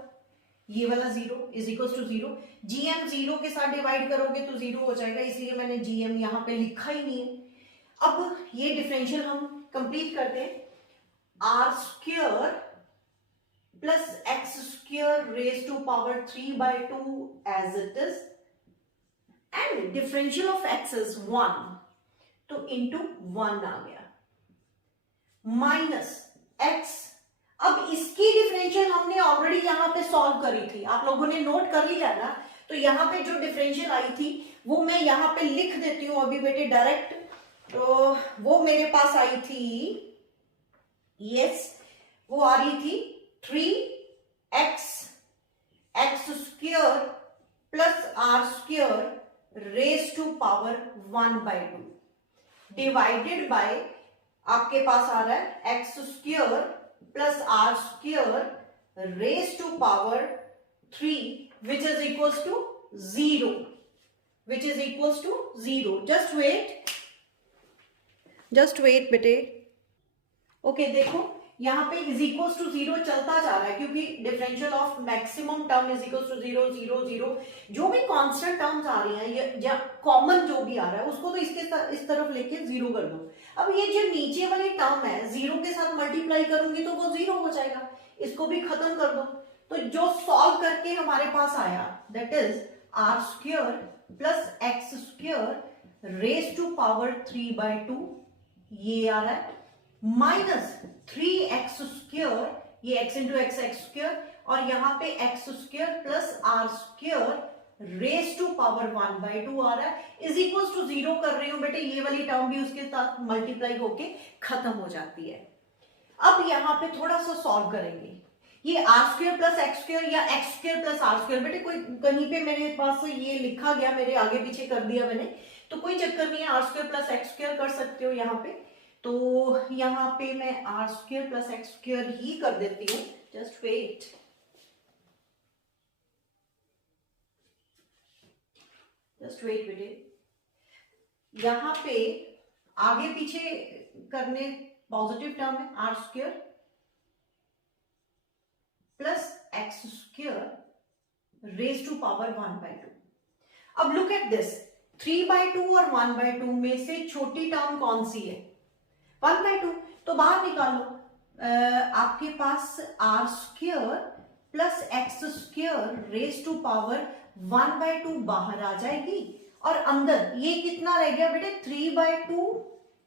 ये वाला 0 इज इक्वल टू 0, gm 0 के साथ डिवाइड करोगे तो 0 हो जाएगा, इसलिए मैंने gm यहां पे लिखा ही नहीं है। अब ये डिफरेंशियल हम कंप्लीट करते हैं, r square plus x square raise to power 3/2 as it is and differential of x is 1, तो इंटू 1 आ गया, माइनस x। अब इसकी डिफरेंशियल हमने ऑलरेडी यहां पे सॉल्व करी थी, आप लोगों ने नोट कर लिया ना। तो यहां पे जो डिफरेंशियल आई थी वो मैं यहां पे लिख देती हूं अभी बेटे डायरेक्ट। तो वो मेरे पास आई थी, यस, वो आ रही थी 3x x square plus are square raise to power 1/2 divided by, आपके पास आ रहा है x square plus are square raise to power 3 which is equals to 0, which is equals to 0। Just wait बेटे। ओके देखो यहाँ पे इज इक्वल्स टू 0 चलता जा रहा है, क्योंकि differential of maximum term is equals to 0 0 0। जो भी कांस्टेंट टर्म्स आ रही हैं या कॉमन जो भी आ रहा है उसको तो इस तरफ लेके 0 कर दो। अब ये जो नीचे वाली टर्म है 0 के साथ मल्टीप्लाई करूंगी तो वो 0 हो जाएगा, इसको भी खत्म कर दो। तो जो सॉल्व करके हमारे पास आया that is r square plus x square raise to power 3/2, ये आ रहा है, माइनस 3x स्क्वायर, ये x इंटू एक्स स्क्वायर, और यहाँ पे x square plus are square raise to power 1/2 आ रहा है, इज इक्वल टू 0 कर रही हूं बेटे, ये वाली टर्म भी उसके साथ मल्टीप्लाई होके खत्म हो जाती है। अब यहाँ पे थोड़ा सा सॉल्व करेंगे, ये r square plus x square या x square plus are square, बेटे कोई कहीं पे मेरे पास ये लिखा गया, मेरे आगे पीछे कर दिया मैंने, तो कोई चक्कर नहीं है, r square plus x square कर सकते हो यहाँ पे। तो यहाँ पे मैं r square plus x square ही कर देती हूँ, जस्ट वेट। जस्ट वेट बेटे, यहाँ पे आगे पीछे करने पॉजिटिव टर्म है r square plus x square raise to power 1/2। अब लुक एट दिस, 3/2 और 1/2 में से छोटी टर्म कौन सी है? 1/2, तो बाहर निकालो। आपके पास r square plus x square raise to power 1/2 बाहर आ जाएगी, और अंदर ये कितना रह गया बेटे? 3/2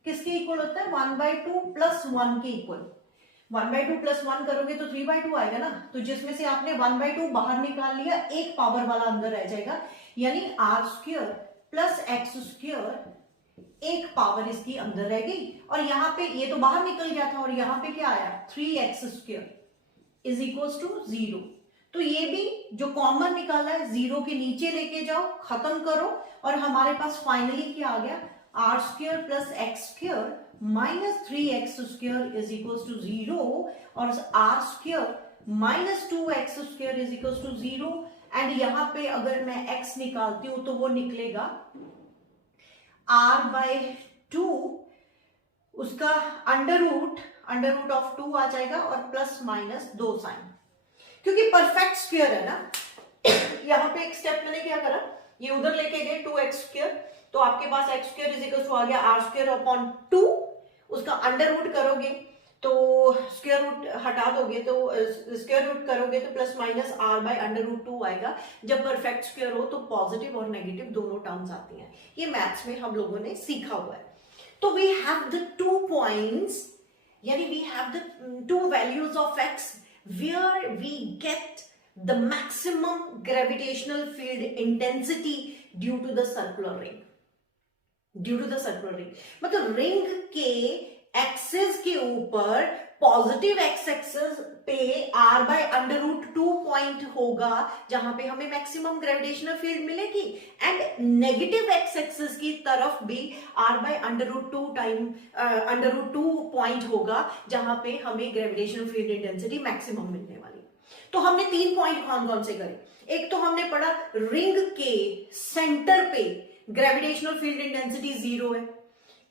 किसके इक्वल होता है? 1/2 प्लस 1 के इक्वल। 1/2 प्लस 1 करोगे तो 3/2 आएगा ना, तो जिसमें से आपने 1/2 बाहर निकाल लिया, एक पावर वाला अंदर रह जाएगा, यानी r square plus x square एक पावर इसकी अंदर रह गई, और यहाँ पे ये तो बाहर निकल गया था, और यहाँ पे क्या आया? 3x square is equal to 0। तो ये भी जो कॉमन निकाला है 0 के नीचे लेके जाओ, खत्म करो, और हमारे पास फाइनली क्या आ गया? R square plus x square minus 3x square is equal to 0, और r square minus 2x square is equal to 0। And यहाँ पे अगर मैं x निकालती हूं तो वो निकलेगा r/2, उसका अंडर रूट ऑफ 2 आ जाएगा, और प्लस माइनस 2 साइन, क्योंकि परफेक्ट स्क्वायर है ना। यहाँ पे एक स्टेप मैंने क्या करा, ये उधर लेके गए 2x स्क्वायर, तो आपके पास x square is equal to आ गया r स्क्वायर अपॉन 2, उसका अंडर रूट करोगे तो स्क्वायर रूट हटा दोगे, तो स्क्वायर रूट करोगे तो प्लस माइनस r/√2 आएगा। जब परफेक्ट स्क्वायर हो तो पॉजिटिव और नेगेटिव दोनों टर्म्स आती हैं, ये मैथ्स में हम लोगों ने सीखा हुआ है। तो वी हैव द 2 पॉइंट्स, यानी we have the 2 values of x where we get the maximum gravitational field intensity due to the circular ring. Due to the circular ring मतलब रिंग के एक्सिस के ऊपर पॉजिटिव एक्स एक्सिस पे r/√2 point होगा, जहां पे हमें maximum gravitational field मिलेगी, एंड नेगेटिव एक्स एक्सिस की तरफ भी r/√2 पॉइंट होगा, जहां पे हमें ग्रेविटेशनल फील्ड इंटेंसिटी मैक्सिमम मिलने वाली। तो हमने 3 पॉइंट कौन कौन से करे? एक तो हमने पढ़ा रिंग के सेंटर पे ग्रेविटेशनल फील्ड इंटेंसिटी 0 है।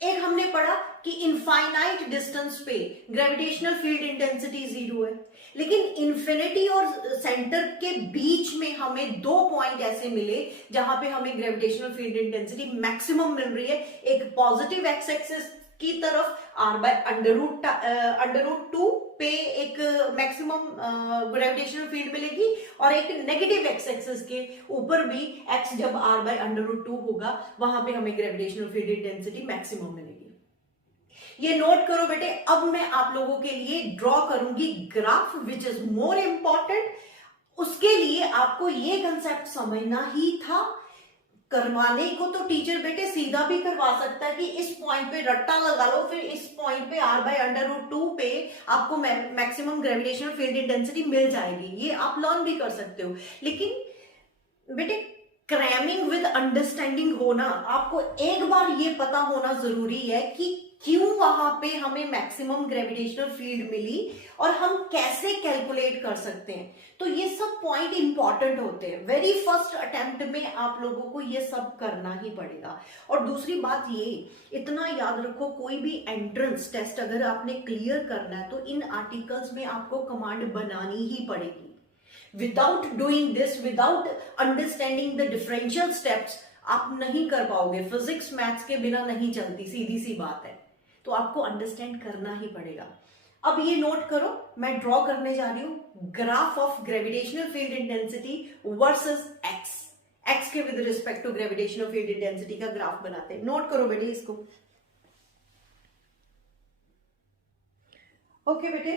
एक हमने पढ़ा कि इनफाइनाइट डिस्टेंस पे ग्रेविटेशनल फील्ड इंटेंसिटी 0 है, लेकिन इंफिनिटी और सेंटर के बीच में हमें 2 पॉइंट ऐसे मिले जहां पे हमें ग्रेविटेशनल फील्ड इंटेंसिटी मैक्सिमम मिल रही है। एक पॉजिटिव एक्स एक्सिस की तरफ r/√2 पे एक मैक्सिमम ग्रेविटेशनल फील्ड मिलेगी, और एक नेगेटिव एक्स एक्सिस के ऊपर भी x जब r/√2 होगा वहां पे हमें ग्रेविटेशनल फील्ड इंटेंसिटी मैक्सिमम मिलेगी। ये नोट करो बेटे। अब मैं आप लोगों के लिए ड्रॉ करूंगी graph which is more important. उसके लिए आपको ये कंसेप्ट समझना ही था। करवाने को तो टीचर बेटे सीधा भी करवा सकता है कि इस पॉइंट पे रट्टा लगा लो, फिर इस पॉइंट पे r/√2 पे आपको मैक्सिमम ग्रेविटेशनल फील्ड इंटेंसिटी मिल जाएगी, ये आप लर्न भी कर सकते हो। लेकिन बेटे क्रैमिंग विद अंडरस्टैंडिंग होना, आपको एक बार ये पता होना जरूरी है कि क्यों वहां पे हमें मैक्सिमम ग्रेविटेशनल फील्ड मिली और हम कैसे कैलकुलेट कर सकते हैं। तो ये सब पॉइंट इंपॉर्टेंट होते हैं। वेरी फर्स्ट अटेम्प्ट में आप लोगों को ये सब करना ही पड़ेगा। और दूसरी बात ये इतना याद रखो, कोई भी एंट्रेंस टेस्ट अगर आपने क्लियर करना है तो इन आर्टिकल्स में आपको कमांड बनानी ही पड़ेगी। Without doing this, without understanding the differential steps आप नहीं कर पाओगे। फिजिक्स मैथ्स के बिना नहीं चलती, सीधी सी बात है। तो आपको अंडरस्टैंड करना ही पड़ेगा। अब ये नोट करो, मैं ड्रॉ करने जा रही हूं graph of gravitational field intensity versus x के with respect to gravitational field intensity का ग्राफ बनाते हैं। नोट करो बेटे इसको। ओके बेटे,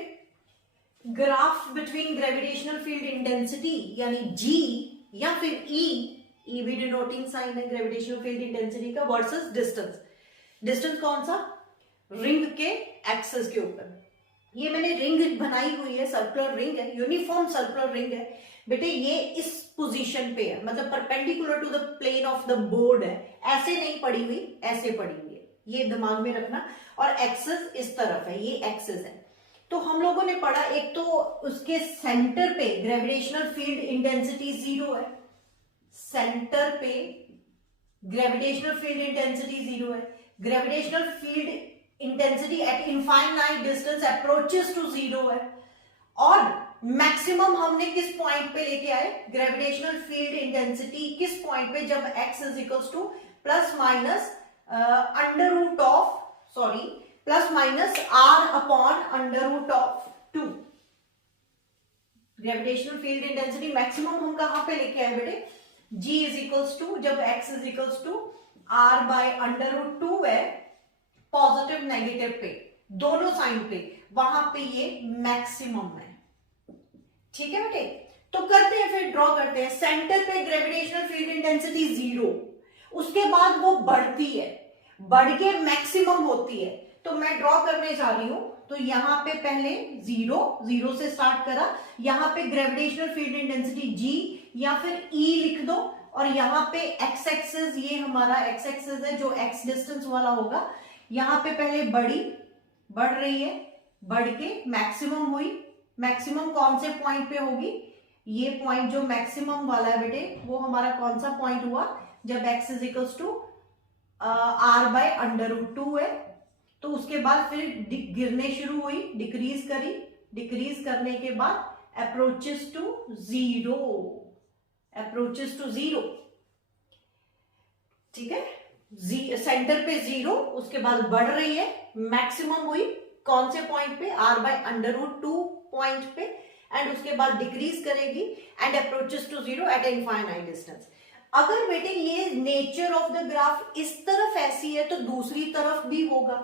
graph between gravitational field intensity यानी G या फिर E भी डिनोटिंग साइन है ग्रेविटेशनल फील्ड इंटेंसिटी का, वर्सेस डिस्टेंस। डिस्टेंस कौन सा? रिंग के एक्सिस के ऊपर। ये मैंने रिंग बनाई हुई है, सर्कुलर रिंग है, यूनिफॉर्म सर्कुलर रिंग है बेटे। ये इस पोजीशन पे है, मतलब perpendicular to the plane of the board है। ऐसे नहीं पड़ी हुई, ऐसे पड़ी हुई है, ये दिमाग में रखना। और एक्सेस इस तरफ है, ये एक्सेस है। तो हम लोगों ने पढ़ा, एक तो उसके सेंटर पे ग्रेविटेशनल फील्ड इंटेंसिटी 0 है, सेंटर पे ग्रेविटेशनल फील्ड इंटेंसिटी 0 है, gravitational field intensity at infinite distance approaches to 0 है, और मैक्सिमम हमने किस पॉइंट पे लेके आए, ग्रेविटेशनल फील्ड इंटेंसिटी किस पॉइंट पे, जब x is equals to plus minus under root of plus minus r upon under root of 2। Gravitational field intensity maximum हम कहां पे लेके आए बेटे, g इज इक्वल्स टू, जब x is equals to r by under root 2 है, positive negative पे दोनों साइन पे, वहां पे ये मैक्सिमम है। ठीक है बेटे, तो करते हैं, फिर ड्रॉ करते हैं। सेंटर पे ग्रेविटेशनल फील्ड इंटेंसिटी 0, उसके बाद वो बढ़ती है, बढ़ के मैक्सिमम होती है। तो मैं ड्रॉ करने जा रही हूं, तो यहां पे पहले 0 से स्टार्ट करा, यहां पे ग्रेविटेशनल फील्ड इंटेंसिटी g या फिर E लिख दो, और यहां पे x एक्सिस, ये हमारा x एक्सिस है जो x डिस्टेंस वाला होगा, यहां पे पहले बढ़ रही है, बढ़ के मैक्सिमम हुई। मैक्सिमम कौन से पॉइंट पे होगी, ये पॉइंट जो मैक्सिमम वाला है बेटे, वो हमारा कौन सा पॉइंट हुआ, जब x is equals to r by under root 2 है। तो उसके बाद फिर गिरने शुरू हुई, डिक्रीज करी, डिक्रीज करने के बाद अप्रोचेस टू 0, ठीक है, सेंटर पे 0, उसके बाद बढ़ रही है, मैक्सिमम हुई कौन से पॉइंट पे, r by under root 2 point पे, एंड उसके बाद डिक्रीज करेगी and approaches to 0 at infinite distance. अगर बेटे ये नेचर ऑफ द ग्राफ इस तरफ ऐसी है, तो दूसरी तरफ भी होगा,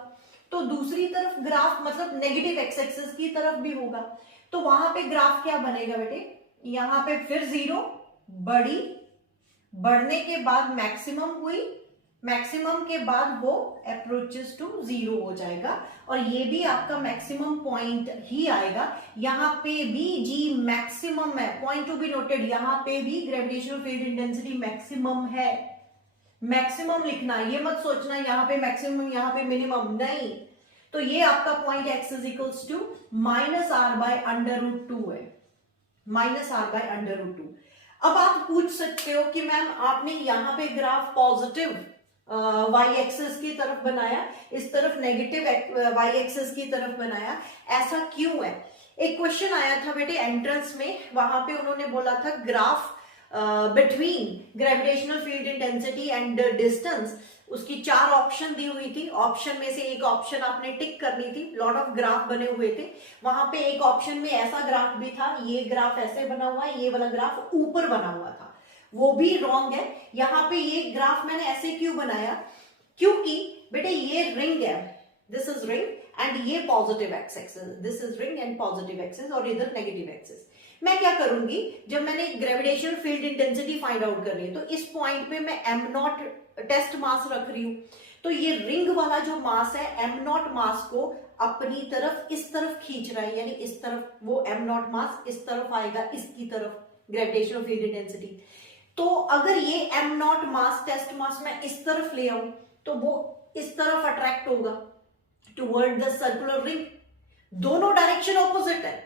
तो दूसरी तरफ ग्राफ मतलब नेगेटिव एक्स एक्सिस की तरफ भी होगा, तो वहां पे ग्राफ क्या बनेगा बेटे, यहां पे फिर 0 बढ़ी, बढ़ने के बाद मैक्सिमम हुई, मैक्सिमम के बाद वो अप्रोचेस टू 0 हो जाएगा, और ये भी आपका मैक्सिमम पॉइंट ही आएगा। यहां पे भी g मैक्सिमम है, पॉइंट टू बी नोटेड, यहां पे भी ग्रेविटेशनल फील्ड इंटेंसिटी मैक्सिमम है, मैक्सिमम लिखना, ये मत सोचना यहां पे मैक्सिमम यहां पे मिनिमम, नहीं। तो ये आपका point x is equals to minus r by under root 2 है, minus r by under root 2। अब आप पूछ सकते हो कि मैम आपने यहां पे ग्राफ पॉजिटिव y एक्सिस की तरफ बनाया, इस तरफ नेगेटिव y एक्सिस की तरफ बनाया, ऐसा क्यों है? एक क्वेश्चन आया था बेटे एंट्रेंस में, वहां पे उन्होंने बोला था graph between gravitational field intensity and distance, उसकी 4 ऑप्शन दी हुई थी, ऑप्शन में से एक ऑप्शन आपने टिक करनी थी, लॉट ऑफ ग्राफ बने हुए थे, वहां पे एक ऑप्शन में ऐसा ग्राफ भी था, ये ग्राफ ऐसे बना हुआ है, ये वाला ग्राफ ऊपर बना हुआ था, वो भी रॉन्ग है। यहां पे ये ग्राफ मैंने ऐसे क्यों बनाया, क्योंकि बेटे ये रिंग है, दिस इज रिंग एंड ये positive x axis, this is ring and positive axis, और इधर नेगेटिव एक्सिस। मैं क्या करूंगी, जब मैंने gravitational field intensity find out करनी है, तो इस पॉइंट पे मैं एम नॉट टेस्ट मास रख रही हूं, तो ये रिंग वाला जो मास है एम नॉट मास को अपनी तरफ इस तरफ खींच रहा है, यानी इस तरफ वो एम नॉट मास इस तरफ आएगा, इसकी तरफ ग्रेविटेशनल फील्ड इंटेंसिटी। तो अगर ये एम नॉट मास टेस्ट मास मैं इस तरफ ले आऊं, तो वो इस तरफ अट्रैक्ट होगा टुवर्ड द सर्कुलर रिंग, दोनों डायरेक्शन ऑपोजिट है,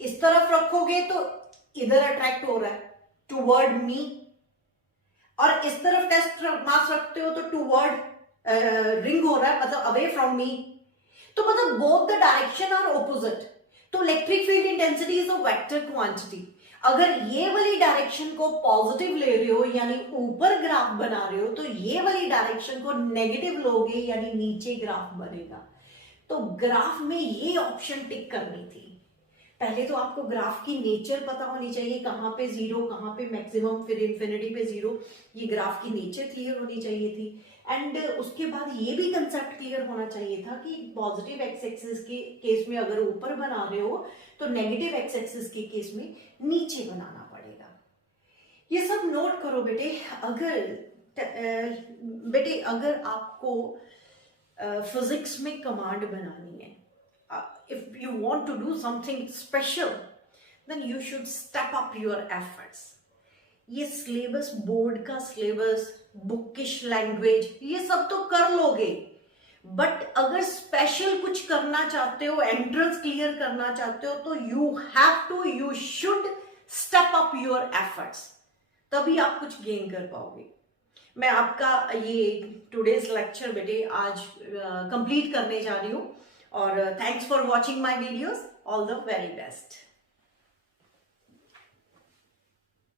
इस तरफ रखोगे तो इधर अट्रैक्ट हो रहा है टुवर्ड मी, और इस तरफ टेस्ट मास रखते हो तो टुवर्ड रिंग हो रहा है, मतलब अवे फ्रॉम मी, तो मतलब both the direction are opposite. तो electric field intensity is a vector quantity, अगर ये वाली डायरेक्शन को पॉजिटिव ले रहे हो यानी ऊपर ग्राफ बना रहे हो, तो ये वाली डायरेक्शन को नेगेटिव लोगे यानी नीचे ग्राफ बनेगा। तो ग्राफ में ये ऑप्शन टिक करनी थी। पहले तो आपको ग्राफ की नेचर पता होनी चाहिए, कहां पे 0, कहां पे मैक्सिमम, फिर इंफिनिटी पे 0, ये ग्राफ की नेचर क्लियर होनी चाहिए थी। एंड उसके बाद ये भी कंसेप्ट क्लियर होना चाहिए था कि पॉजिटिव एक्स एक्सिस के केस में अगर ऊपर बना रहे हो तो नेगेटिव एक्स एक्सिस के केस में नीचे बनाना पड़ेगा। ये सब नोट करो बेटे। अगर आपको फिजिक्स में कमांड बनानी है, if you want to do something special, then you should step up your efforts. ये सिलेबस, बोर्ड का सिलेबस, बुकिश लैंग्वेज, ये सब तो कर लोगे, बट अगर स्पेशल कुछ करना चाहते हो, एंट्रेंस क्लियर करना चाहते हो, तो you should step up your efforts, तभी आप कुछ गेन कर पाओगे। मैं आपका ये टुडेज लेक्चर बेटे आज कंप्लीट करने जा रही हूँ, और thanks for watching my videos. All the very best.